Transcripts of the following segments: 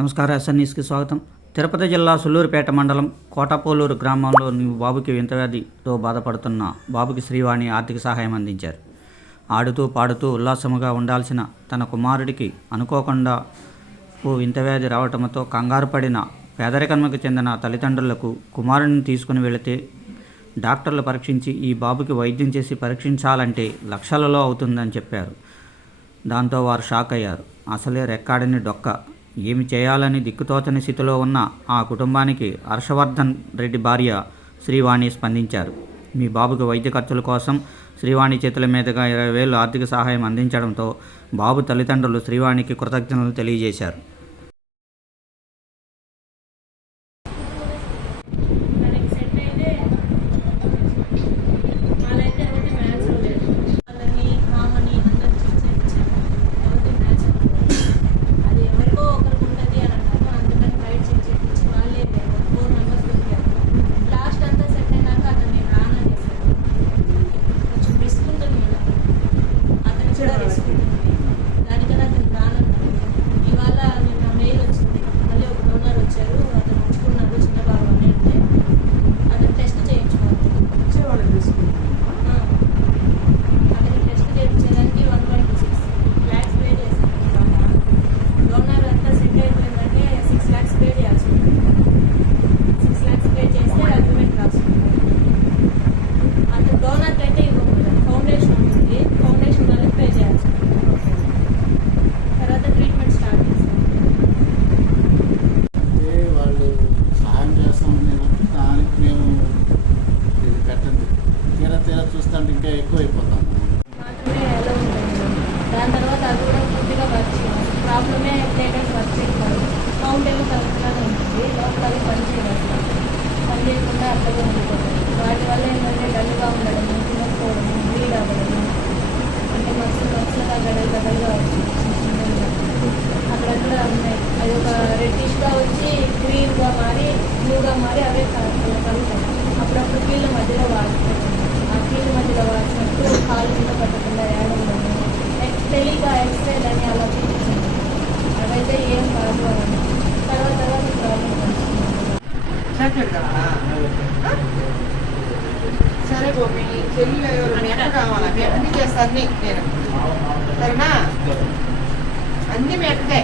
నమస్కారం ఎస్ఎన్ న్యూస్కి స్వాగతం. తిరుపతి జిల్లా సుల్లూరుపేట మండలం కోటపోలూరు గ్రామంలో బాబుకి వింత వ్యాధితో బాధపడుతున్న బాబుకి శ్రీవాణి ఆర్థిక సహాయం అందించారు. ఆడుతూ పాడుతూ ఉల్లాసముగా ఉండాల్సిన తన కుమారుడికి అనుకోకుండా ఓ వింత వ్యాధి రావటంతో కంగారు పడిన పేదరికంకు చెందిన తల్లిదండ్రులకు కుమారుడిని తీసుకుని వెళితే డాక్టర్లు పరీక్షించి ఈ బాబుకి వైద్యం చేసి పరీక్షించాలంటే లక్షలలో అవుతుందని చెప్పారు. దాంతో వారు షాక్ అయ్యారు. అసలే రెక్కాడని డొక్క ఏమి చేయాలని దిక్కుతోచని స్థితిలో ఉన్న ఆ కుటుంబానికి హర్షవర్ధన్ రెడ్డి భార్య శ్రీవాణి స్పందించారు. మీ బాబుకి వైద్య ఖర్చుల కోసం శ్రీవాణి చేతుల మీదుగా ఇరవై వేలు ఆర్థిక సహాయం అందించడంతో బాబు తల్లిదండ్రులు శ్రీవాణికి కృతజ్ఞతలు తెలియజేశారు. అయిపోతాం మాత్రమే ఎలా ఉంటుంది దాని తర్వాత అది కూడా పూర్తిగా వర్క్ చేయాలి ప్రాబ్లమే ప్లేటెస్ వర్క్ చేయలేదు ఫౌంటైన్ కరెక్ట్గానే ఉంటుంది. లోపల అది పని చేయదు పని చేయకుండా అట్లాగే ఉండిపోతుంది వాటి వల్ల ఏంటంటే డల్గా ఉండడం తినకపోవడం బ్లీడ్ అవ్వడం అంటే మస్తు మనుషులుగా గడలు గడలుగా వచ్చింది అక్కడక్కడ ఉన్నాయి అది ఒక రెడ్డిష్గా వచ్చి గ్రీన్గా మారి బ్లూగా మారి అవే కలుగుతాయి అప్పుడప్పుడు కీళ్ళ మధ్యలో వాడుతాయి ఆ కీళ్ళ మధ్యలో తెలియక ఎక్స్రే అని అలా చూపించింది అవైతే ఏం కాదు అని. తర్వాత తర్వాత ప్రాబ్లం? సరే గోపి చెల్లి ఎవరు? మీ అక్క కావాలా? మీ అక్కకి చేస్తా అన్ని. నేను. సరేనా? అన్ని మీ అక్కకే.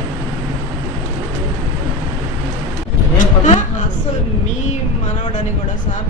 అసలు మీ మనవడని కూడా సార్